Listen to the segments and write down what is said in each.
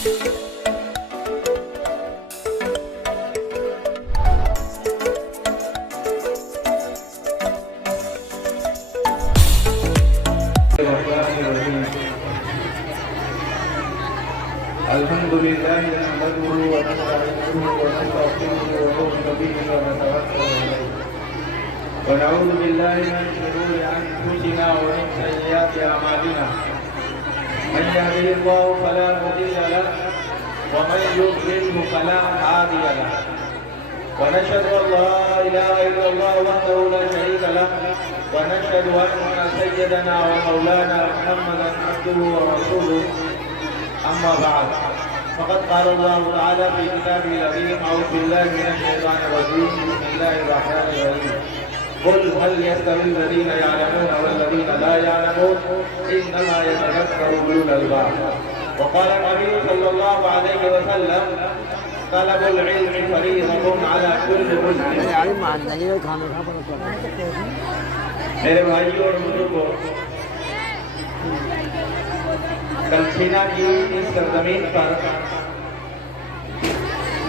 الحمدللہ نحمدہ ونستعینہ ونستغفرہ ونؤمن بہ ونتوکل علیہ ونعوذ باللہ من شرور انفسنا ومن سیئات اعمالنا من یهده اللہ فلا مضل له ومن یضلل فلا هادی له ونشهد ان لا اله الا الله وحده لا شريك له ونشهد ان سيدنا ومولانا محمدا عبده ورسوله اما بعد فقد قال الله تعالى في كتابه العظيم اعوذ بالله من الشيطان الرجيم بسم الله الرحمن الرحيم قل هل يستوي الذين يعلمون والذين لا يعلمون انما يتذكر اولو الالباب وقال النبي صلى الله عليه وسلم طلب العلم فريضة على كل مسلم میرے بھائیوں اور بزرگوں، کلچھینا کی اس سرزمین پر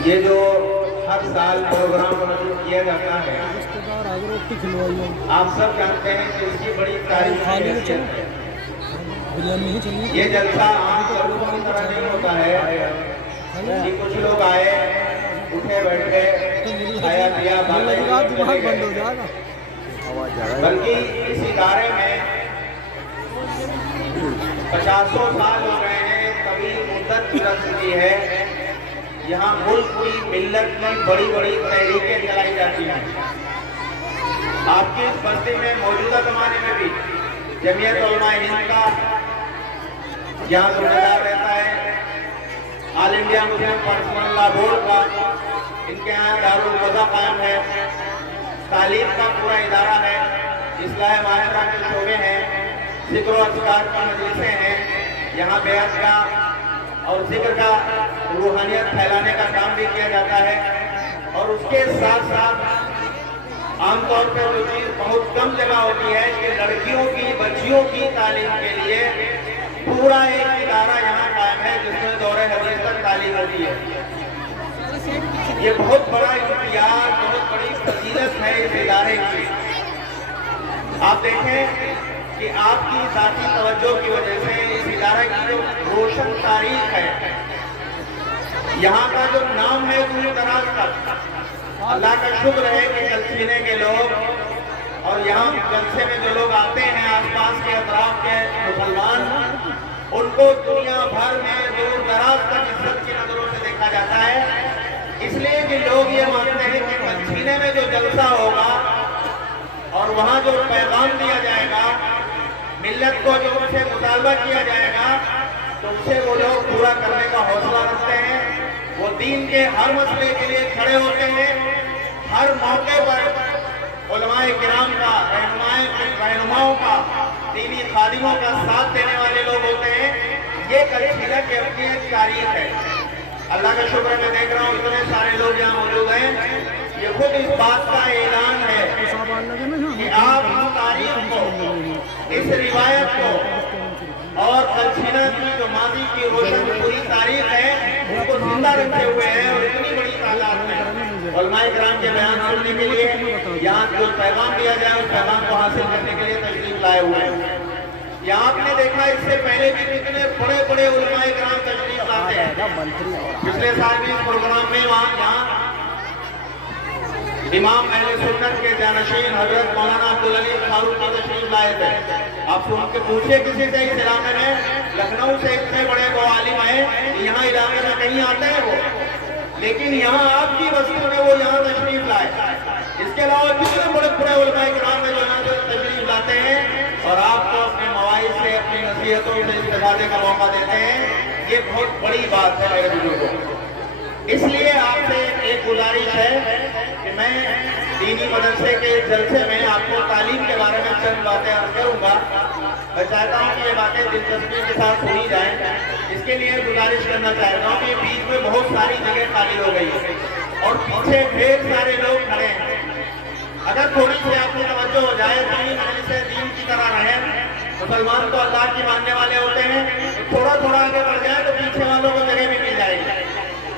یہ جو ہر سال پروگرام منعقد کیا جاتا ہے، آپ سب جانتے ہیں کہ اس کی بڑی تاریخی حیثیت ہے۔ یہ جلسہ عام طور کی طرح نہیں ہوتا ہے کہ کچھ لوگ آئے، اٹھے بیٹھے، کھایا پیا، بلکہ اس ادارے میں 50 سال ہو گئے ہیں، طویل مدت گزر چکی ہے۔ یہاں ملک کی ملت میں بڑی بڑی تحریکیں چلائی جاتی ہیں۔ آپ کی اس بستی میں موجودہ زمانے میں بھی جمعیت علماء ہند کا یہاں ذمہ دار رہتا ہے، آل انڈیا مسلم پرسنل لا بورڈ کا ان کے یہاں دارالفضا قائم ہے، تعلیم کا پورا ادارہ ہے، اصلاح معاشرہ کے شعبے ہیں، ذکر و اذکار کی مجلسیں ہیں، یہاں بیعت کا اور ذکر کا روحانیت پھیلانے کا کام بھی کیا جاتا ہے۔ اور اس کے ساتھ ساتھ عام طور پر جو چیز بہت کم جگہ ہوتی ہے کہ لڑکیوں کی، بچیوں کی تعلیم کے لیے پورا ایک ادارہ یہاں قائم ہے جس میں دورہ حدیث تک تعلیم ہوتی ہے۔ یہ بہت بڑا امتیاز، بہت بڑی فضیلت ہے اس ادارے کی۔ آپ دیکھیں کہ آپ کی ذاتی توجہ کی وجہ سے اس ادارے کی جو روشن تاریخ ہے، یہاں کا جو نام ہے دور دراز تک، اللہ کا شکر ہے کہ کلچھینے کے لوگ اور یہاں جلسے میں جو لوگ آتے ہیں، آس پاس کے اطراف کے مسلمان، ان کو دنیا بھر میں دور دراز تک عزت کی نظروں سے دیکھا جاتا ہے، اس لیے کہ لوگ یہ مانتے ہیں کہ کلچھینے میں جو جلسہ ہوگا اور وہاں جو پیغام دیا جائے گا، ملت کو جو ان سے مطالبہ کیا جائے گا، تو اسے وہ لوگ پورا کرنے کا حوصلہ رکھتے ہیں۔ وہ دین کے ہر مسئلے کے لیے کھڑے ہوتے ہیں، ہر موقع پر علماء کرام کا، رہنماؤں کا، دینی خادموں کا ساتھ دینے والے لوگ ہوتے ہیں۔ یہ کلچھینا کی اپنی ایک تاریخ ہے۔ اللہ کا شکر میں دیکھ رہا ہوں اتنے سارے لوگ یہاں موجود ہیں، یہ خود اس بات کا اعلان ہے کہ آپ اس تاریخ کو، اس روایت کو اور کلچھینا کی جو ماضی کی روشن پوری تاریخ ہے اس کو زندہ رکھتے ہوئے ہیں، اور اتنی بڑی تعداد میں علماء کرام کے بیان سننے کے لیے، یہاں جو پیغام دیا جائے اس پیغام کو حاصل کرنے کے لیے تشریف لائے ہوئے ہیں۔ یہاں آپ نے دیکھا اس سے پہلے بھی کتنے بڑے بڑے علماء کرام تشریف لاتے ہیں۔ پچھلے سال بھی اس پروگرام میں یہاں امام اہل سنت کے جانشین حضرت مولانا عبدالعلی فاروقی تشریف لائے تھے۔ آپ سن کے پوچھے کسی سے اس علاقے میں، لکھنؤ سے اتنے بڑے وہ عالم ہیں، یہاں علاقے میں کہیں آتے ہیں وہ، لیکن یہاں آپ کی بستی میں وہ یہاں تشریف لائے۔ اس کے علاوہ کتنے بڑے بڑے علماء کرام ہیں جو یہاں سے تشریف لاتے ہیں اور آپ کو اپنے مواعظ سے، اپنی نصیحتوں سے استفادے کا موقع دیتے ہیں۔ یہ بہت بڑی بات ہے میرے بزرگوں۔ اس لیے آپ سے ایک گزارش ہے کہ میں دینی مدرسے کے جلسے میں آپ کو تعلیم کے بارے میں چند باتیں عرض کروں گا۔ میں چاہتا ہوں کہ یہ باتیں دلچسپی کے ساتھ سنی جائیں۔ اس کے لیے گزارش کرنا چاہتا ہوں کہ بیچ میں بہت ساری جگہ خالی ہو گئی ہے اور پیچھے ڈھیر سارے لوگ کھڑے ہیں۔ اگر تھوڑی سی آپ کی توجہ ہو جائے، دینی مجلسیں دین کی طرح رہیں، مسلمان تو اللہ کی ماننے والے ہوتے ہیں، تھوڑا تھوڑا آگے بڑھ جائے تو پیچھے والوں کو جگہ بھی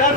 10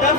10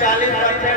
40%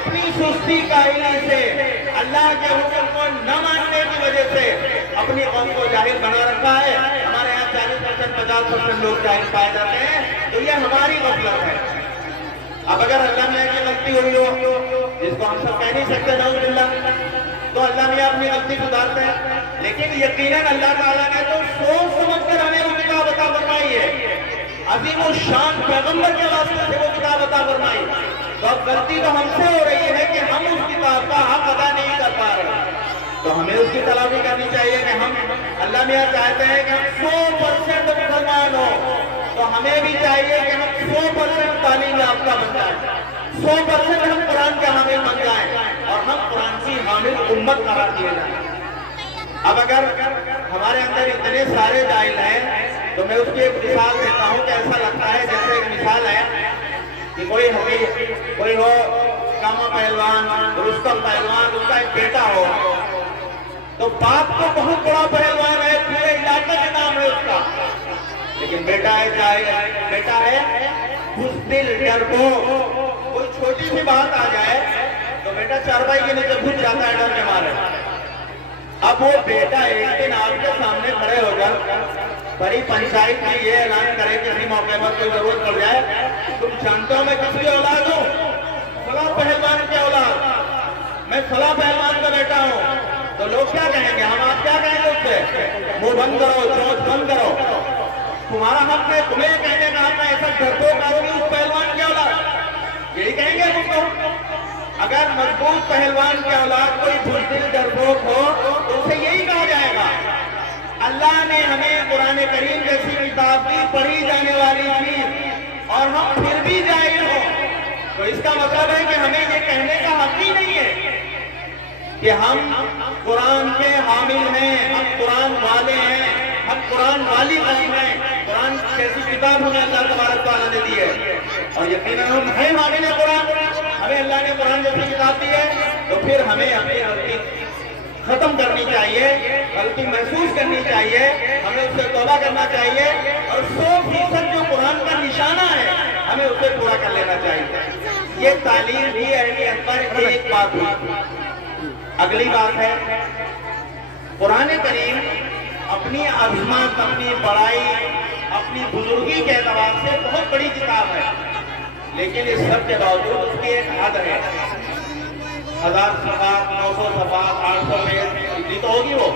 اپنی سستی کاہلی سے، اللہ کے حکم کو نہ ماننے کی وجہ سے اپنی قوم کو جاہل بنا رکھا ہے۔ ہمارے یہاں 40%، 50% لوگ جاہل پائے جاتے ہیں، تو یہ ہماری غفلت ہے۔ اب اگر اللہ میاں کی غلطی ہوئی ہو، جس کو ہم سب کہہ نہیں سکتے نعوذ باللہ، تو اللہ میاں اپنی غلطی سدھارتے ہیں، لیکن یقیناً اللہ تعالیٰ نے تو سوچ سمجھ کر ہمیں وہ کتاب عطا فرمائی ہے، عظیم الشان پیغمبر کے واسطے سے وہ کتاب عطا فرمائی۔ تو اب غلطی تو ہم سے ہو رہی ہے کہ ہم اس کتاب کا حق ادا نہیں کر پا رہے، تو ہمیں اس کی تلافی کرنی چاہیے کہ ہم، اللہ میاں چاہتے ہیں کہ ہم 100% مسلمان ہوں، تو ہمیں بھی چاہیے کہ ہم 100% تعلیم یافتہ بن جائیں، 100% ہم قرآن کے حامل بن جائیں، اور ہم قرآن کی حامل امت قرار دیے جائیں۔ اب اگر ہمارے اندر اتنے سارے جاہل ہیں، تو میں اس کی ایک مثال دیتا ہوں کہ ایسا لگتا ہے جیسے ایک مثال ہے کہ کوئی ہو کاما پہلوان، رستم پہلوان، اس کا ایک بیٹا ہو، تو باپ تو بہت بڑا پہلوان ہے، پورے علاقے کا نام ہے اس کا، لیکن بیٹا ہے جاہل، بیٹا ہے بزدل، ڈرپوک، کوئی چھوٹی سی بات آ جائے تو بیٹا چارپائی کے نیچے گھس جاتا ہے ڈر کے مارے۔ اب وہ بیٹا ایک دن آپ کے سامنے کھڑے ہو کر بڑی پنچایت میں یہ اعلان کرے کہ کسی موقع پر کوئی ضرورت پڑ جائے، تم جانتے ہو میں کس کی اولاد ہوں؟ فلاں پہلوان کی اولاد، میں فلاں پہلوان کا بیٹا ہوں، تو لوگ کیا کہیں گے؟ ہم آپ کیا کہیں گے اس سے؟ منہ بند کرو، چونچ بند کرو، تمہارا حق ہے، تمہیں کہنے کا حق ہے، ایسا ڈرپوک آدمی اس پہلوان کی اولاد، یہی کہیں گے تم کو؟ اگر مضبوط پہلوان کی اولاد کوئی بزدل ڈرپوک ہو تو اسے یہی کہا جائے گا۔ اللہ نے ہمیں قرآن کریم جیسی کتاب دی، پڑھی جانے والی چیز، اور ہم پھر بھی جاہل ہوں، تو اس کا مطلب ہے کہ ہمیں یہ کہنے کا حق ہی نہیں ہے کہ ہم قرآن کے حامل ہیں، ہم قرآن والے ہیں، ہم قرآن والی قوم ہیں۔ قرآن جیسی کتاب ہمیں اللہ تبارک تعالیٰ نے دی ہے، اور یقیناً ہم ہیں حامل قرآن، ہمیں اللہ نے قرآن جیسی کتاب دی ہے، تو پھر ہمیں اپنی غلطی ختم کرنی چاہیے، غلطی محسوس کرنی چاہیے، ہمیں اس سے توبہ کرنا چاہیے، اور 100% جو قرآن کا نشانہ ہے ہمیں اسے پورا کر لینا چاہیے۔ یہ تعلیم بھی اہمیت پر ایک بات ہوئی۔ اگلی بات ہے، قرآن کریم اپنی عظمت، اپنی بڑائی، اپنی بزرگی کے اعتبار سے بہت بڑی کتاب ہے، لیکن اس سب کے باوجود اس کی ایک حد ہے۔ 1000 صفحات، 900 صفحات، 800 پیج، اتنی تو ہوگی، وہ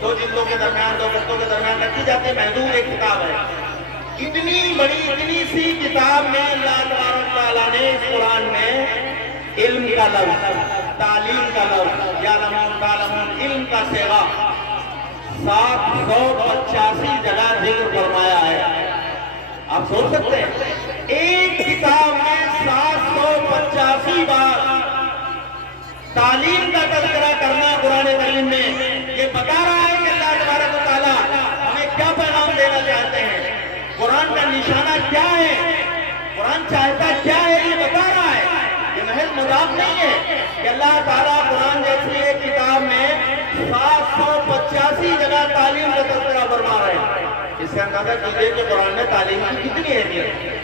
2 جلدوں کے درمیان، 2 گھنٹوں کے درمیان رکھی جاتی محدود ایک کتاب ہے۔ اتنی بڑی، اتنی سی کتاب میں اللہ تبارک تعالیٰ نے اس قرآن میں علم کا لفظ، تعلیم کا لفظ، یعلمون تعلمون، علم کا صیغہ 785 جگہ ذکر فرمایا ہے۔ آپ سوچ سکتے ہیں ایک کتاب میں 785 بار تعلیم کا تذکرہ کرنا قرآن کریم میں، یہ بتا رہا ہے کہ اللہ تبارک و تعالیٰ ہمیں کیا پیغام دینا چاہتے ہیں، قرآن کا نشانہ کیا ہے، قرآن چاہتا کیا ہے، یہ بتا رہا ہے۔ یہ محض مذاق نہیں ہے کہ اللہ تعالیٰ قرآن جیسی ایک کتاب میں 785 جگہ تعلیم کا تذکرہ فرما رہے ہیں۔ اس سے اندازہ کیجیے کہ قرآن میں تعلیم کی کتنی اہمیت ہے۔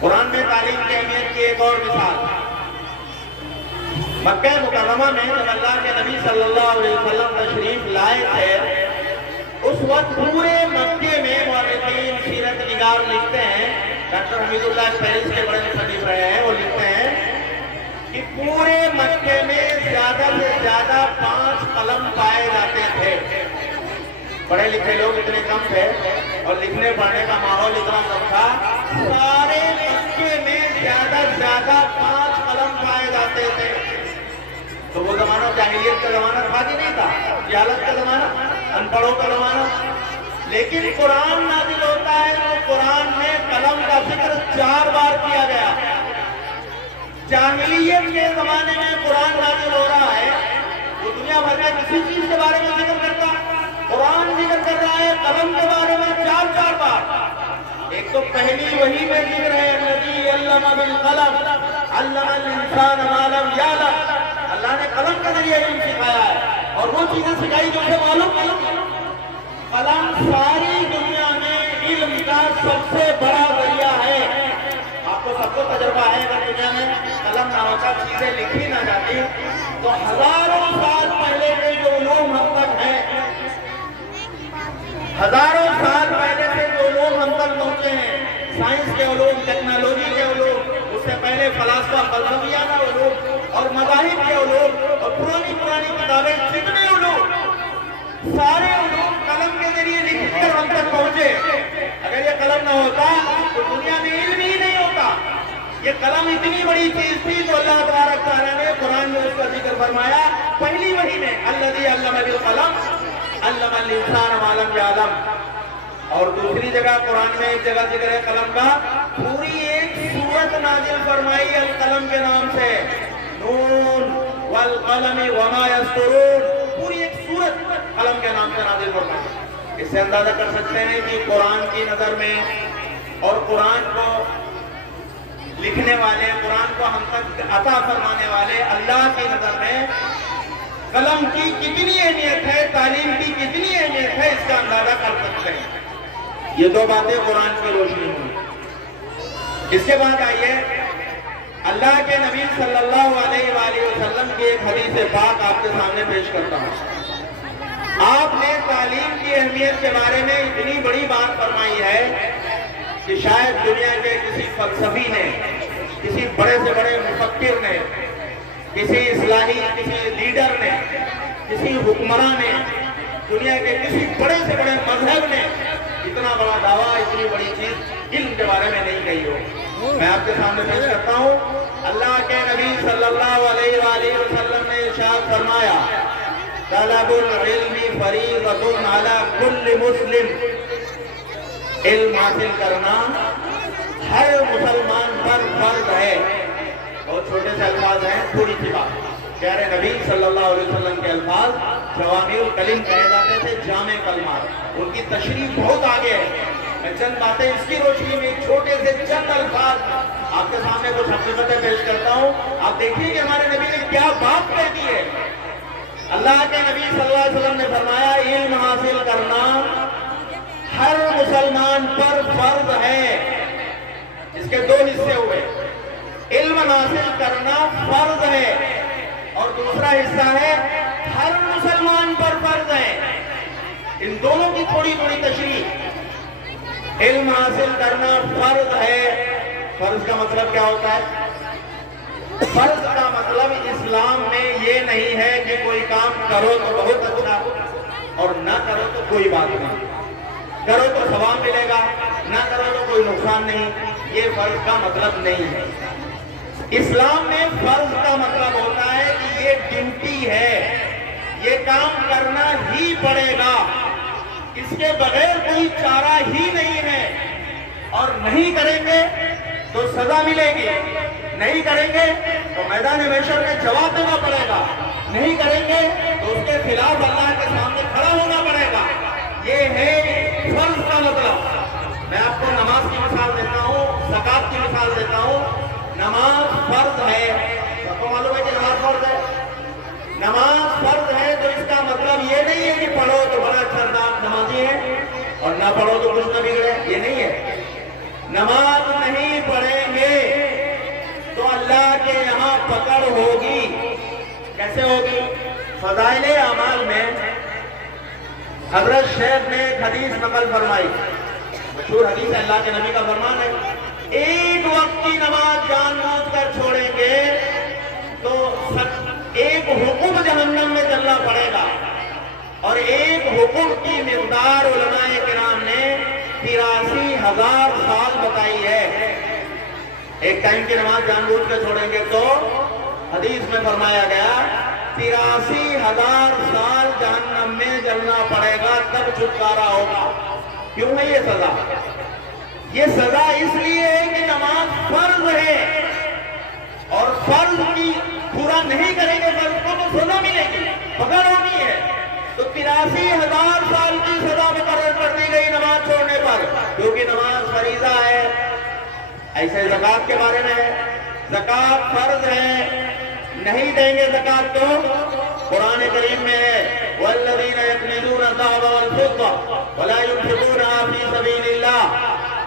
قرآن میں تعلیم کی اہمیت کی ایک اور مثال، مکہ مکرمہ میں جب اللہ کے نبی صلی اللہ علیہ وسلم تشریف لائے تھے، اس وقت پورے مکے میں مورخین، سیرت نگار لکھتے ہیں، ڈاکٹر حمید اللہ پیرس کے بڑے مصنف رہے ہیں، وہ لکھتے ہیں کہ پورے مکے میں زیادہ سے زیادہ 5 قلم پائے جاتے تھے۔ پڑھے لکھے لوگ اتنے کم تھے اور لکھنے پڑھنے کا ماحول اتنا کم تھا، سارے مکے میں زیادہ سے زیادہ 5 قلم پائے جاتے تھے۔ تو وہ زمانہ جاہلیت کا زمانہ تھا کہ نہیں تھا؟ جہالت کا زمانہ، ان پڑھوں کا زمانہ۔ لیکن قرآن نازل ہوتا ہے تو قرآن میں قلم کا ذکر 4 بار کیا گیا۔ جاہلیت کے زمانے میں قرآن نازل ہو رہا ہے، وہ دنیا بھر میں کسی چیز کے بارے میں ذکر کرتا، قرآن ذکر کر رہا ہے قلم کے بارے میں 4 بار۔ ایک تو پہلی وحی میں ذکر ہے الذی علم بالقلم علم الانسان ما لم یعلم، اللہ نے قلم کے ذریعے علم سکھایا ہے، اور وہ چیزیں سکھائی جو اسے معلوم نہیں۔ قلم ساری دنیا میں علم کا سب سے بڑا ذریعہ ہے۔ آپ کو آپ کو تجربہ ہے اگر دنیا میں قلم نہ ہوتا چیزیں لکھی نہ جاتی تو ہزاروں سال پہلے کے جو علوم ہم تک ہیں، ہزاروں سال پہلے سے جو علوم ہم تک پہنچے ہیں، سائنس کے علوم، ٹیکنالوجی کے علوم، اس سے پہلے فلاسفہ فلسفیانہ علوم اور مذاہب کے علوم اور پرانی کتابیں، جتنے علوم، سارے علوم قلم کے ذریعے لکھ کر ہم تک پہنچے۔ اگر یہ قلم نہ ہوتا تو دنیا میں علم ہی نہیں ہوتا۔ یہ قلم اتنی بڑی چیز تھی تو اللہ تبارک تعالیٰ نے قرآن میں اس کا ذکر فرمایا پہلی وحی میں، الذی علم بالقلم علم الانسان ما لم یعلم۔ اور دوسری جگہ قرآن میں ایک جگہ ذکر ہے قلم کا، پوری ایک سورت نازل فرمائی القلم کے نام سے، نون والقلم وما یسطرون، پوری ایک سورت قلم کے نام سے نازل فرمائی۔ اس سے اندازہ کر سکتے ہیں کہ قرآن کی نظر میں اور قرآن کو لکھنے والے، قرآن کو ہم تک عطا فرمانے والے اللہ کی نظر میں قلم کی کتنی اہمیت ہے، تعلیم کی کتنی اہمیت ہے، اس کا اندازہ کر سکتے ہیں۔ یہ دو باتیں قرآن کی روشنی میں۔ اس کے بعد آئیے اللہ کے نبی صلی اللہ علیہ وآلہ وسلم کی ایک حدیث پاک آپ کے سامنے پیش کرتا ہوں۔ آپ نے تعلیم کی اہمیت کے بارے میں اتنی بڑی بات فرمائی ہے کہ شاید دنیا کے کسی فلسفی نے، کسی بڑے سے بڑے مفکر نے، کسی اصلاحی، کسی لیڈر نے، کسی حکمراں نے، دنیا کے کسی بڑے سے بڑے مذہب نے اتنا بڑا دعویٰ، اتنی بڑی چیز علم کے بارے میں نہیں کہی ہو۔ میں آپ کے سامنے پیش کرتا ہوں، اللہ کے نبی صلی اللہ علیہ وآلہ وسلم نے ارشاد فرمایا، طلب العلم فریضۃ علی کل مسلم، علم حاصل کرنا ہر مسلمان پر فرض ہے۔ بہت چھوٹے سے الفاظ ہیں، تھوڑی سی بات، پیارے نبی صلی اللہ علیہ وسلم کے الفاظ جوامع الکلم کہے جاتے تھے، جامع کلمات، ان کی تشریح بہت آگے ہے۔ میں چند باتیں اس کی روشنی میں چھوٹے سے چند الفاظ آپ کے سامنے کچھ حقیقتیں پیش کرتا ہوں۔ آپ دیکھیے کہ ہمارے نبی نے کیا بات کہہ دی ہے۔ اللہ کے نبی صلی اللہ علیہ وسلم نے فرمایا علم حاصل کرنا ہر مسلمان پر فرض ہے۔ اس کے دو حصے ہوئے، علم حاصل کرنا فرض ہے اور دوسرا حصہ ہے ہر مسلمان پر فرض ہے۔ ان دونوں کی تھوڑی تھوڑی تشریح۔ علم حاصل کرنا فرض ہے، فرض کا مطلب کیا ہوتا ہے؟ فرض کا مطلب اسلام میں یہ نہیں ہے کہ کوئی کام کرو تو بہت اچھا اور نہ کرو تو کوئی بات نہیں، کرو تو ثواب ملے گا، نہ کرو تو کوئی نقصان نہیں، یہ فرض کا مطلب نہیں ہے۔ اسلام میں فرض کا مطلب ہوتا ہے کہ یہ ڈیوٹی ہے، یہ کام کرنا ہی پڑے گا، اس کے بغیر کوئی چارہ ہی نہیں ہے، اور نہیں کریں گے تو سزا ملے گی، نہیں کریں گے تو میدان محشر میں جواب دینا پڑے گا، نہیں کریں گے تو اس کے خلاف اللہ کے سامنے کھڑا ہونا پڑے گا۔ یہ ہے فرض کا مطلب۔ میں آپ کو نماز کی مثال دیتا ہوں، زکوٰۃ کی مثال دیتا ہوں۔ نماز فرض ہے، سب کو معلوم ہے کہ نماز فرض ہے۔ نماز فرض ہے تو اس کا مطلب یہ نہیں ہے کہ پڑھو تو بڑا اچھا نمازی ہے اور نہ پڑھو تو کچھ نہ بگڑے، یہ نہیں ہے۔ نماز نہیں پڑھیں گے تو اللہ کے یہاں پکڑ ہوگی۔ کیسے ہوگی؟ فضائل اعمال میں حضرت شیخ نے ایک حدیث نقل فرمائی، مشہور حدیث ہے، اللہ کے نبی کا فرمان ہے، ایک وقت کی نماز جان بوجھ کر چھوڑیں گے تو ایک حکم جہنم میں چلنا پڑے گا، اور ایک حکم کی مقدار علماء کرام نے 83,000 سال بتائی ہے۔ ایک ٹائم کی نماز جان بوجھ کر چھوڑیں گے تو حدیث میں فرمایا گیا 83,000 سال جہنم میں جلنا پڑے گا، تب چھٹکارا ہوگا۔ کیوں ہے یہ سزا؟ یہ سزا اس لیے ہے کہ نماز فرض ہے، اور فرض کی پورا نہیں کریں گے فرض کو تو سزا ملے گی، پکڑ ہونی ہے۔ تو 83,000 سال کی سزا مقرر کر دی گئی نماز چھوڑنے پر، کیونکہ نماز فریضہ ہے۔ ایسے زکوٰۃ کے بارے میں ہے، زکوٰۃ فرض ہے، نہیں دیں گے زکوٰۃ تو قرآن کریم میں ہے والذین یکنزون الذهب والفضة ولا ينفقونها فی سبیل اللہ،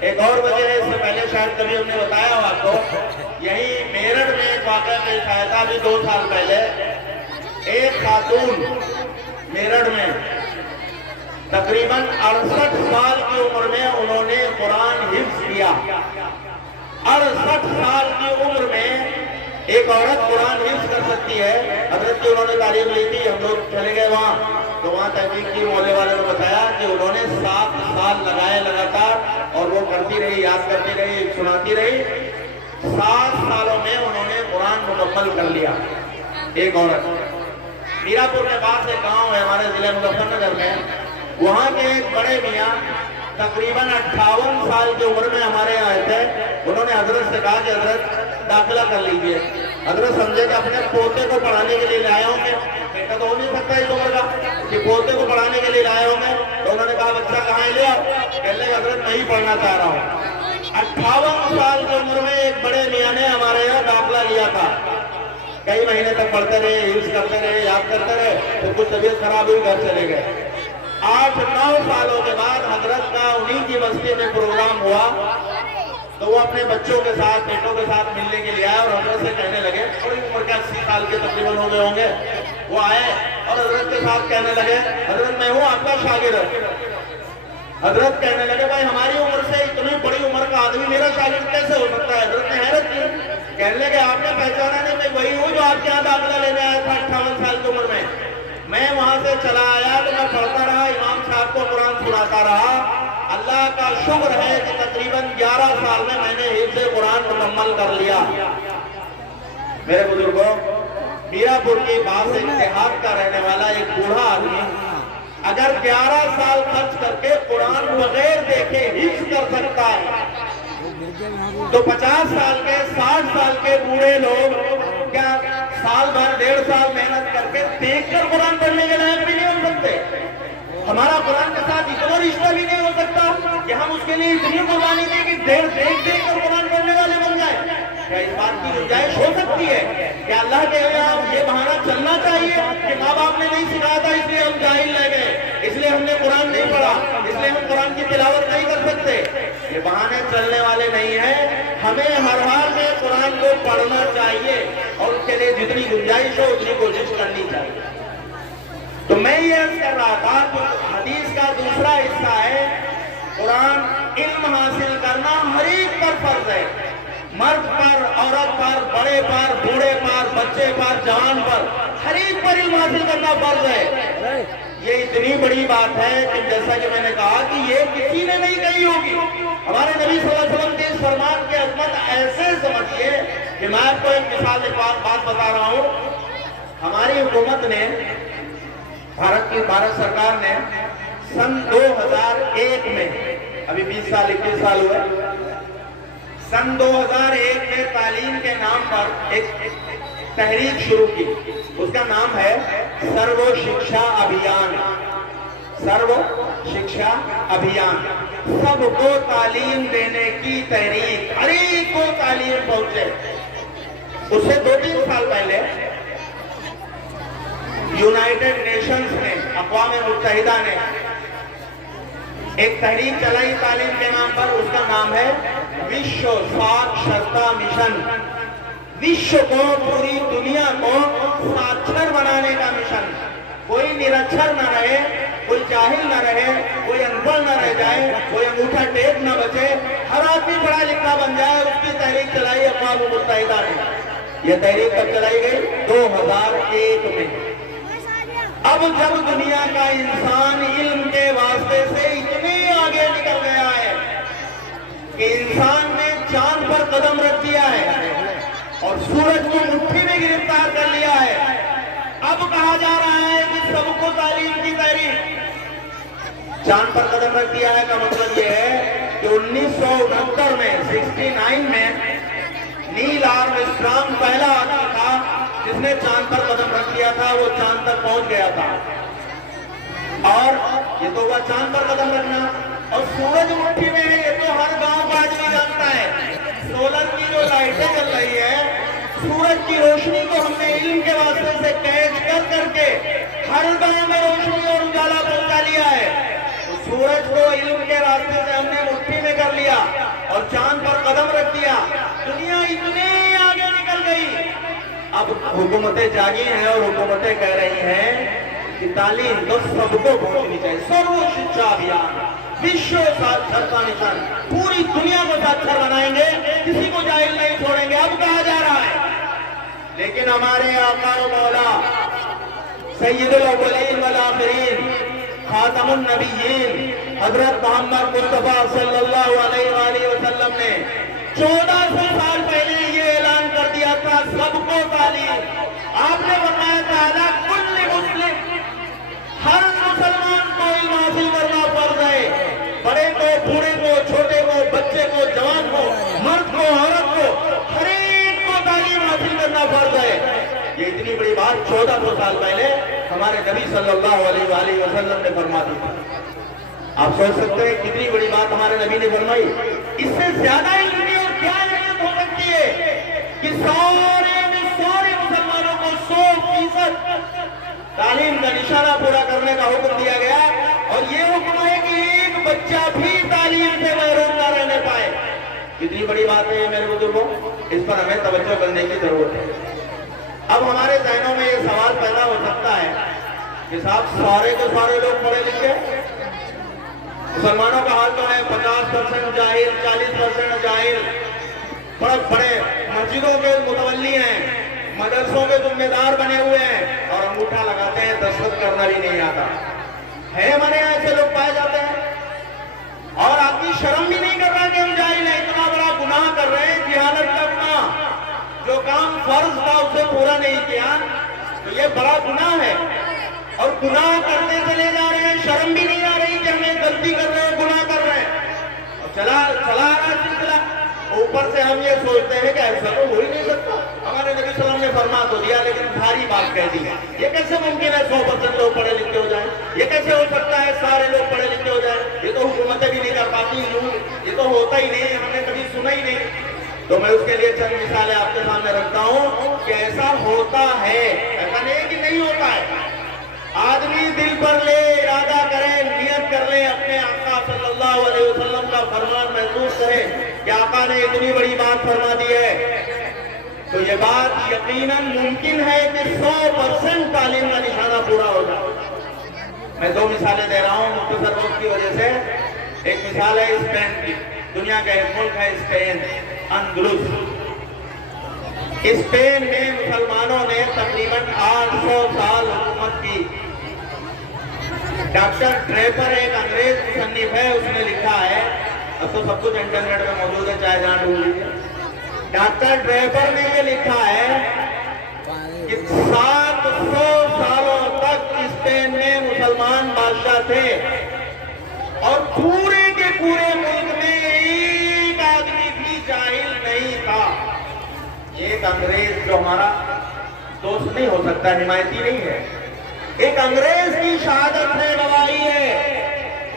ایک اور وجہ ہے، اس سے پہلے شاید کبھی ہم نے بتایا ہو آپ کو، یہی میرٹھ میں ایک واقعہ پیش آیا تھا ابھی 2 سال پہلے۔ ایک خاتون میرٹھ میں تقریباً 68 سال کی عمر میں انہوں نے قرآن حفظ کیا۔ 68 سال کی عمر میں ایک عورت قرآن حفظ کر سکتی ہے۔ حضرت کی انہوں نے تعلیم لی تھی، ہم لوگ چلے گئے وہاں، تو وہاں تحقیق کی محلے والے نے بتایا کہ انہوں نے 7 سال لگائے لگاتار، اور وہ کرتی رہی، یاد کرتی رہی، سناتی رہی۔ 7 سالوں میں انہوں نے قرآن مکمل کر لیا۔ ایک عورت میرا پور کے پاس ایک گاؤں ہے ہمارے ضلع مظفر نگر میں، وہاں کے ایک بڑے میاں تقریباً 58 سال کی عمر میں ہمارے یہاں آئے تھے۔ انہوں نے حضرت سے کہا کہ حضرت داخلہ کر لیجئے۔ حضرت سمجھے کہ اپنے پوتے کو پڑھانے کے لیے لائے ہوں گے، بیٹا تو ہو نہیں سکتا اس عمر کا کہ پوتے کو پڑھانے کے لیے لائے ہوں گے، تو انہوں نے کہا بچہ کہاں ہے، لے آؤ۔ کہنے لگے حضرت نہیں پڑھنا چاہ رہا ہوں۔ 58 سال کی عمر میں ایک بڑے میاں نے ہمارے یہاں داخلہ لیا تھا۔ کئی مہینے تک پڑھتے رہے، حفظ کرتے رہے، یاد کرتے رہے، تو کچھ طبیعت خراب ہوئی، گھر چلے گئے۔ 8-9 سالوں کے بعد حضرت کا انہی کی بستی میں پروگرام ہوا، تو وہ اپنے بچوں کے ساتھ، بیٹوں کے ساتھ ملنے کے لیے آئے، اور حضرت سے کہنے لگے، تھوڑی عمر کے 80 سال کے تقریباً ہو گئے ہوں گے، وہ آئے اور حضرت کے ساتھ کہنے لگے، حضرت میں ہوں آپ کا شاگرد۔ حضرت کہنے لگے، بھائی ہماری عمر سے اتنی بڑی عمر کا آدمی میرا شاگرد کیسے ہو سکتا ہے؟ حضرت نے حیرت کی، کہنے لگے آپ نے پہچانا نہیں، میں وہی ہوں جو آپ کے یہاں داخلہ لینے آیا تھا 58 سال کی عمر میں۔ میں وہاں سے چلا آیا تو میں پڑھتا رہا، امام صاحب کو قرآن سناتا رہا۔ اللہ کا شکر ہے کہ تقریباً 11 سال میں نے حفظ قرآن مکمل کر لیا۔ میرے بزرگوں، میرا پور کی باس اتحاد کا رہنے والا ایک بوڑھا آدمی اگر 11 سال خرچ کر کے قرآن بغیر دیکھے حفظ کر سکتا ہے، تو 50 سال کے 60 سال کے بوڑھے لوگ کیا سال بھر 1.5 سال محنت کر کے دیکھ کر قرآن پڑھنے کے لائق بھی نہیں ہو سکتے؟ ہمارا قرآن کے ساتھ اتنا رشتہ بھی نہیں ہو سکتا کہ ہم اس کے لیے اتنی قربانی دیں کہ دیکھ کر قرآن پڑھنے والے بن جائیں؟ کیا اس بات کی گنجائش ہو سکتی ہے؟ کیا اللہ کے یہاں یہ بہانہ چلنا چاہیے کہ ماں باپ نے نہیں سکھایا تھا اس لیے ہم جاہل رہ گئے، اس لیے ہم نے قرآن نہیں پڑھا، اس لیے ہم قرآن کی تلاوت نہیں کر سکتے؟ یہ بہانے چلنے والے نہیں ہیں۔ ہمیں ہر حال میں قرآن کو پڑھنا چاہیے، اور اس کے لیے جتنی گنجائش ہو اتنی کوشش کرنی چاہیے۔ تو میں یہ عرض کر رہا تھا کہ حدیث کا دوسرا حصہ ہے، قرآن علم حاصل کرنا ہر ایک پر فرض ہے، مرد پر، عورت پر، بڑے پر، بوڑھے پر، بچے پر، جوان پر، ہر ایک پر علم حاصل کرنا فرض ہے۔ یہ اتنی بڑی بات ہے کہ جیسا کہ میں نے کہا کہ یہ کسی نے نہیں کہی ہوگی۔ ہمارے نبی صلی اللہ علیہ وسلم کے اس فرمان کی عظمت ایسے سمجھیے کہ میں آپ کو ایک مثال ایک بات بتا رہا ہوں۔ ہماری حکومت نے، بھارت سرکار نے سن 2001 میں، ابھی 20 سال 21 سال ہوئے، سن 2001 میں تعلیم کے نام پر ایک تحریک شروع کی۔ اس کا نام ہے سرو شکشا ابھیان۔ سرو شکشا ابھیان، سب کو تعلیم دینے کی تحریک، ہر ایک کو تعلیم پہنچے۔ اس سے 2-3 سال پہلے یونائیٹڈ نیشنز نے، اقوام متحدہ نے ایک تحریک چلائی تعلیم کے نام پر، اس کا نام ہے وشو ساکشرتا مشن۔ وشو کو، پوری دنیا کو ساکشر بنانے کا مشن۔ کوئی نرکشر نہ رہے، کوئی جاہل نہ رہے، کوئی ان پڑھ نہ رہ جائے، کوئی انگوٹھا ٹیپ نہ بچے، ہر آدمی پڑھا لکھا بن جائے۔ اس کی تحریک چلائی اقوام متحدہ نے۔ یہ تحریک کب چلائی گئی؟ 2001 میں۔ اب جب دنیا کا انسان علم کے واسطے سے اتنے آگے نکل گیا ہے کہ انسان نے چاند پر قدم رکھ دیا ہے اور سورج کو مٹھی میں گرفتار کر لیا ہے، اب کہا جا رہا ہے کہ سب کو تعلیم کی تحریک۔ چاند پر قدم رکھ دیا ہے کا مطلب یہ ہے کہ 1969 میں 69 میں نیل آرمسٹرانگ پہلا آدمی تھا جس نے چاند پر قدم رکھ دیا تھا، وہ چاند تک پہنچ گیا تھا۔ اور یہ تو ہوا چاند پر قدم رکھنا، اور سورج مٹھی میں ہے، یہ تو ہر گاؤں کا آدمی جانتا ہے۔ سولر کی جو لائٹیں چل رہی ہے، سورج کی روشنی کو ہم نے علم کے واسطے سے کیچ کر کے ہر گاؤں میں روشنی اور اجالا پہنچا لیا ہے۔ سورج کو علم کے راستے سے ہم نے مٹھی میں کر لیا اور چاند پر قدم رکھ دیا. دنیا اتنے آگے نکل گئی. اب حکومتیں جاگی ہیں اور حکومتیں کہہ رہی ہیں کہ تعلیم تو سب کو پہنچنی چاہیے. سرو شکشا ابھیان وشو ساکشرتا مشن, پوری دنیا کو ساکشر بنائیں گے, کسی کو جاہل نہیں چھوڑیں گے. اب کہا جا رہا ہے لیکن ہمارے آقا و مولا سید الاولین والآخرین خاتم النبیین حضرت محمد مصطفیٰ صلی اللہ علیہ وآلہ وسلم نے 1400 سال پہلے یہ اعلان کر دیا تھا سب کو تعلیم. آپ نے فرمایا تھا علی کل مسلم, ہر مسلمان کو علم حاصل کرنا فرض ہے. بڑے کو, بوڑھے کو, چھوٹے کو, بچے کو, جوان کو, مرد کو, عورت کو, ہر ایک کو تعلیم حاصل کرنا فرض ہے. یہ اتنی بڑی بات 1400 سال پہلے ہمارے نبی صلی اللہ علیہ وآلہ وسلم نے فرما دی تھی. آپ سوچ سکتے ہیں کتنی بڑی بات ہمارے نبی نے فرمائی. اس سے زیادہ علمی اور کیا علم ہو سکتی ہے کہ سارے مسلمانوں کو 100% تعلیم کا نشانہ پورا کرنے کا حکم دیا گیا, اور یہ حکم ہے کہ ایک بچہ بھی تعلیم سے محروم نہ رہنے پائے. کتنی بڑی بات ہے میرے بزرگوں, اس پر ہمیں توجہ کرنے کی ضرورت ہے. اب ہمارے ذہنوں میں یہ سوال پیدا ہو سکتا ہے کہ صاحب سارے کے سارے لوگ پڑھے لکھے, مسلمانوں کا حال تو ہے 50% جاہل, 40% جاہل, بڑے مسجدوں کے متولی ہیں, مدرسوں کے ذمہ دار بنے ہوئے ہیں, اور انگوٹھا لگاتے ہیں, دستخط کرنا بھی نہیں آتا ہے. ہمارے یہاں ایسے لوگ پائے جاتے ہیں, اور آدمی شرم بھی نہیں کر رہا کہ ہم جاہل ہیں. اتنا بڑا گناہ کر رہے ہیں, جہالت کا گناہ. جو کام فرض تھا اسے پورا نہیں کیا تو یہ بڑا گناہ ہے, اور گناہ کرتے چلے جا رہے ہیں. شرم بھی نہیں آ رہی کہ ہمیں غلطی کر رہے ہیں, گناہ کر رہے ہیں, اور چلا آ رہا سلسلہ. اوپر سے ہم یہ سوچتے ہیں کہ ایسا تو ہو ہی نہیں سکتا. ہمارے نبی صلی اللہ علیہ وسلم نے فرما تو دیا لیکن بھاری بات کہہ دی. یہ کیسے ممکن ہے 100% لوگ پڑھے لکھے ہو جائیں؟ یہ کیسے ہو سکتا ہے سارے لوگ پڑھے لکھے ہو جائیں؟ یہ تو حکومتیں بھی نہیں کر پاتی, یہ تو ہوتا ہی نہیں, ہم نے کبھی سنا ہی نہیں. تو میں اس کے لیے چند مثالیں آپ کے سامنے رکھتا ہوں کہ ایسا ہوتا ہے, ایسا نہیں کہ نہیں ہوتا ہے. آدمی دل پر لے, ارادہ کرے, نیت کر لے, اپنے آقا صلی اللہ علیہ وسلم کا فرمان محسوس کرے کہ آقا نے اتنی بڑی بات فرما دی ہے, تو یہ بات یقیناً ممکن ہے کہ 100% تعلیم کا نشانہ پورا ہو جائے. میں 2 مثالیں دے رہا ہوں مختصر وقت کی وجہ سے. ایک مثال ہے اسپین کی. دنیا کا ایک ملک ہے اسپین, اندلس. اسپین میں مسلمانوں نے تقریباً 800 سال حکومت کی. ڈاکٹر ڈریپر ایک انگریز مصنف ہے, اس نے لکھا ہے, اب تو سب کچھ انٹرنیٹ میں موجود ہے, چاہے جہاں ڈھونڈ لیجیے. ڈاکٹر ڈریپر نے یہ لکھا ہے کہ 700 سالوں تک اسپین میں مسلمان بادشاہ تھے, اور پورے کے پورے ملک میں ایک آدمی بھی جاہل نہیں تھا. ایک انگریز جو ہمارا دوست نہیں ہو سکتا, حمایتی نہیں ہے, ایک انگریز کی شہادت ہے, گواہی ہے.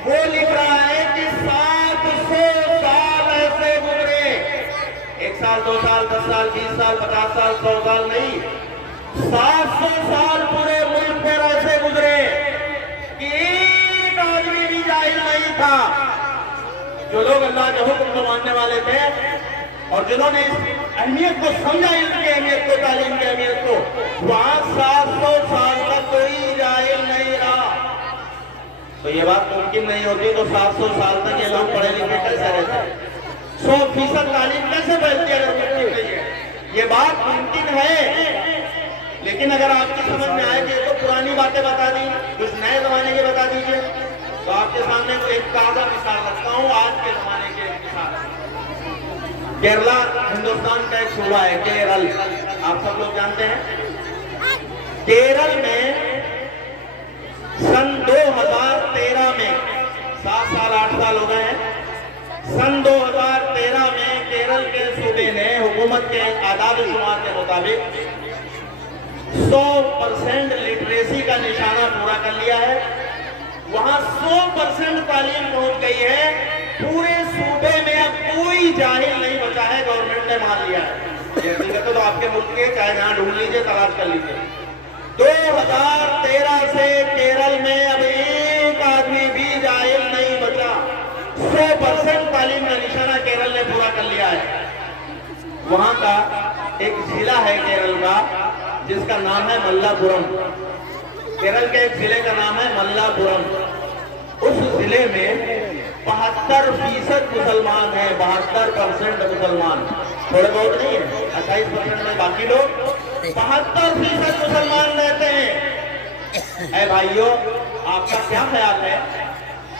وہ لکھ رہا ہے کہ 700 سال ایسے گزرے, 1 سال, 2 سال, 10 سال, 20 سال, 50 سال, 100 سال نہیں, 700 سال پورے ملک پر ایسے گزرے کہ ایک آدمی بھی جاہل نہیں تھا. جو لوگ اللہ کے حکم کو ماننے والے تھے اور جنہوں نے اس اہمیت کو سمجھا, علم کی اہمیت کو, تعلیم کی اہمیت کو, وہاں 700 سال تک کوئی جاہل نہیں رہا. تو یہ بات ممکن نہیں ہوتی تو 700 سال تک یہ لوگ پڑھے لکھے کیسے رہتے ہیں؟ 100% تعلیم کیسے پھیلتی ہے؟ یہ بات ممکن ہے, لیکن اگر آپ کی سمجھ میں آئے کہ یہ تو پرانی باتیں بتا دی, کچھ نئے زمانے کے بتا دیجئے, تو آپ کے سامنے ایک تازہ مثال رکھتا ہوں, آج کے زمانے کی ایک مثال. کیرلا ہندوستان کا ایک صوبہ ہے, کیرل, آپ سب لوگ جانتے ہیں. کیرل میں سن 2013 میں 7 سال 8 سال ہو گئے ہیں. سن 2013 میں کیرل کے صوبے نے حکومت کے اعداد و شمار کے مطابق 100% لٹریسی کا نشانہ پورا کر لیا ہے. وہاں 100% تعلیم پہنچ گئی ہے. پورے صوبے میں اب کوئی جاہل نہیں بچا ہے, گورنمنٹ نے مان لیا ہے. یہ حقیقت تو آپ کے ملک کے, چاہے جہاں ڈھونڈ لیجیے, تلاش کر لیجیے. 2013 سے کیرل میں اب ایک آدمی بھی جاہل نہیں بچا. 100% تعلیم وہاں کا ایک ضلع ہے کیرل کا جس کا نام ہے ملاپورم. کیرل کے ایک ضلع کا نام ہے ملاپورم. اس ضلع میں 72% مسلمان ہیں. 72% مسلمان, تھوڑے بہت نہیں ہے. 28% میں باقی لوگ 72% مسلمان رہتے ہیں. اے بھائیو, آپ کا کیا خیال ہے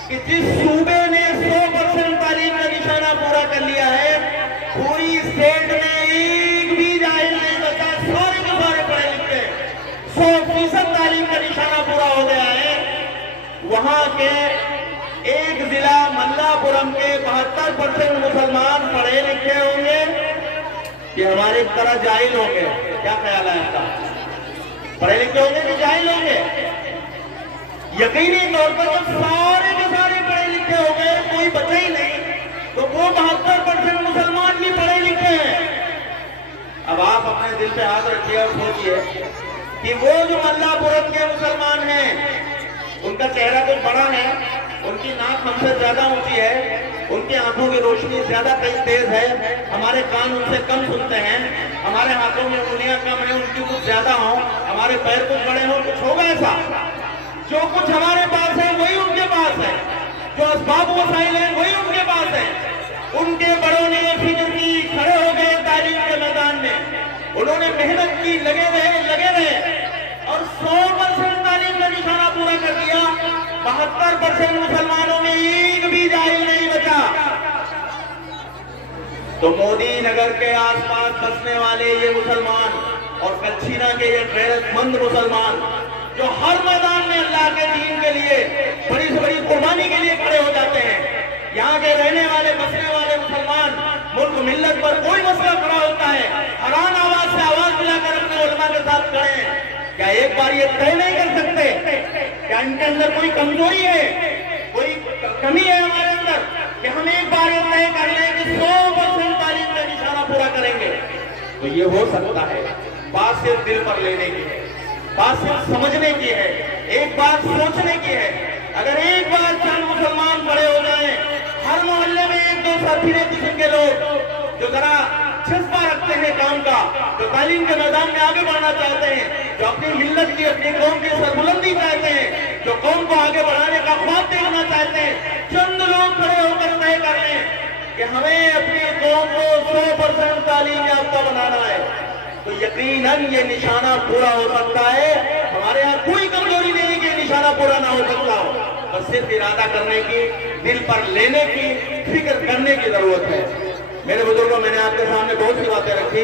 کہ جس صوبے نے 100% تعلیم کا نشانہ پورا کر لیا ہے, پوری اسٹیٹ میں ایک بھی جاہل نہیں بچا, سارے کے سارے پڑھے لکھے, 100% تعلیم کا نشانہ پورا ہو گیا ہے, وہاں کے ایک ضلع ملاپورم کے 72% مسلمان پڑھے لکھے ہوں گے کہ ہمارے طرح جاہل ہوں گے؟ کیا خیال ہے آپ کا؟ پڑھے لکھے ہوں گے کہ جاہل ہوں گے؟ یقینی طور پر جب سارے کے سارے پڑھے لکھے ہو گئے, کوئی بچا ہی نہیں, تو وہ 72% مسلمان بھی پڑھے لکھے ہیں. اب آپ اپنے دل پہ ہاتھ رکھیے اور سوچئے کہ وہ جو ملاپورم کے مسلمان ہیں, ان کا چہرہ کچھ بڑا ہے, ان کی ناک ہم سے زیادہ اونچی ہے, ان کی آنکھوں کی روشنی زیادہ تیز ہے, ہمارے کان ان سے کم سنتے ہیں, ہمارے ہاتھوں میں انگلیاں کم ہیں, ان کی کچھ زیادہ ہوں, ہمارے پیر کچھ بڑے ہوں, کچھ ہوگا ایسا؟ جو کچھ ہمارے پاس ہے وہی ان کے پاس ہے, جو اسباب وسائل ہیں وہی ان کے پاس ہے. ان کے بڑوں نے یہ فکر کی, کھڑے ہو گئے تعلیم کے میدان میں, انہوں نے محنت کی, لگے رہے اور 100% تعلیم کا نشانہ پورا کر دیا. 72% مسلمانوں میں ایک بھی جاہل نہیں بچا. تو مودی نگر کے آس پاس بسنے والے یہ مسلمان اور کچھینا کے یہ غیرت مند مسلمان جو ہر میدان میں اللہ کے دین کے لیے بڑی سے بڑی قربانی کے لیے کھڑے ہو جاتے ہیں, یہاں کے رہنے والے بسنے والے مسلمان ملک ملت پر کوئی مسئلہ کھڑا ہوتا ہے, حیران آواز سے آواز ملا کر اپنے علماء کے ساتھ کھڑے ہیں. کیا ایک بار یہ طے نہیں کر سکتے کیا ان کے اندر کوئی کمزوری ہے, کوئی کمی ہے ہمارے اندر, کہ ہم ایک بار یہ طے کر لیں کہ 100% تعلیم کا نشانہ پورا کریں گے؟ تو یہ ہو سکتا ہے. بات صرف دل پر لینے کی ہے, بات صرف سمجھنے کی ہے, ایک بات سوچنے کی ہے. اگر ایک بار چند مسلمان کھڑے ہو جائیں, ہر محلے میں ایک دو سرفیرے قسم کے لوگ جو ذرا جذبہ رکھتے ہیں کام کا, جو تعلیم کے میدان میں آگے بڑھنا چاہتے ہیں, جو اپنی ملت کی, اپنی قوم کی سربلندی چاہتے ہیں, جو قوم کو آگے بڑھانے کا خواب دیکھنا چاہتے ہیں, چند لوگ کھڑے ہو کر طے کر لیں کہ ہمیں اپنی قوم کو 100% تعلیم یافتہ بنانا ہے, تو یقیناً یہ نشانہ پورا ہو سکتا ہے. ہمارے یہاں کوئی کمزوری نہیں کہ نشانہ پورا نہ ہو سکتا ہو, بس صرف ارادہ کرنے کی, دل پر لینے کی, فکر کرنے کی ضرورت ہے. میرے بزرگوں, میں نے آپ کے سامنے بہت سی باتیں رکھی,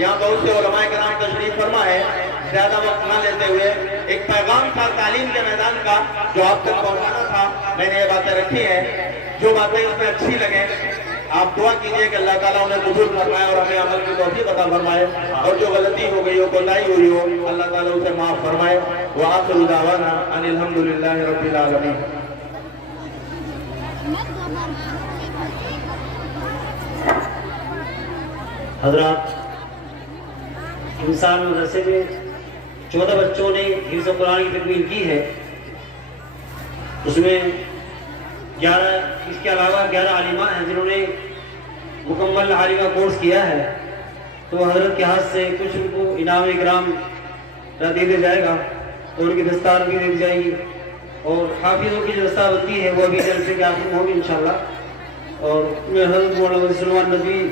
یہاں بہت سے علماء کرام تشریف فرما ہے. زیادہ وقت نہ لیتے ہوئے ایک پیغام تھا تعلیم کے میدان کا جو آپ تک پہنچانا تھا, میں نے یہ باتیں رکھی ہیں. جو باتیں اس میں اچھی لگیں آپ دعا کیجئے کہ اللہ تعالیٰ انہیں قبول فرمائے اور ہمیں عمل کی توفیق عطا فرمائے, اور جو غلطی ہو گئی ہو, کوتاہی ہوئی ہو, اللہ تعالیٰ اسے معاف فرمائے. وآخر دعوانا ان الحمدللہ رب العالمین. حضرات, انسان مدرسے میں 14 بچوں نے حفظ قرآن کی تکمیل کی ہے, اس میں 11 اس کے علاوہ 11 عالمہ ہیں جنہوں نے مکمل عالمہ کورس کیا ہے. تو حضرت کے ہاتھ سے کچھ ان کو انعام اکرام دے دیا جائے گا اور ان کی دستار بھی دے دی جائے گی, اور حافظوں کی جو دستار ہوتی ہے وہ بھی جلسے کے آخر میں ہوگی انشاءاللہ. اور میں حضرت مولانا سلمان ندوی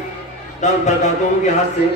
دام برکاتوں کے ہاتھ سے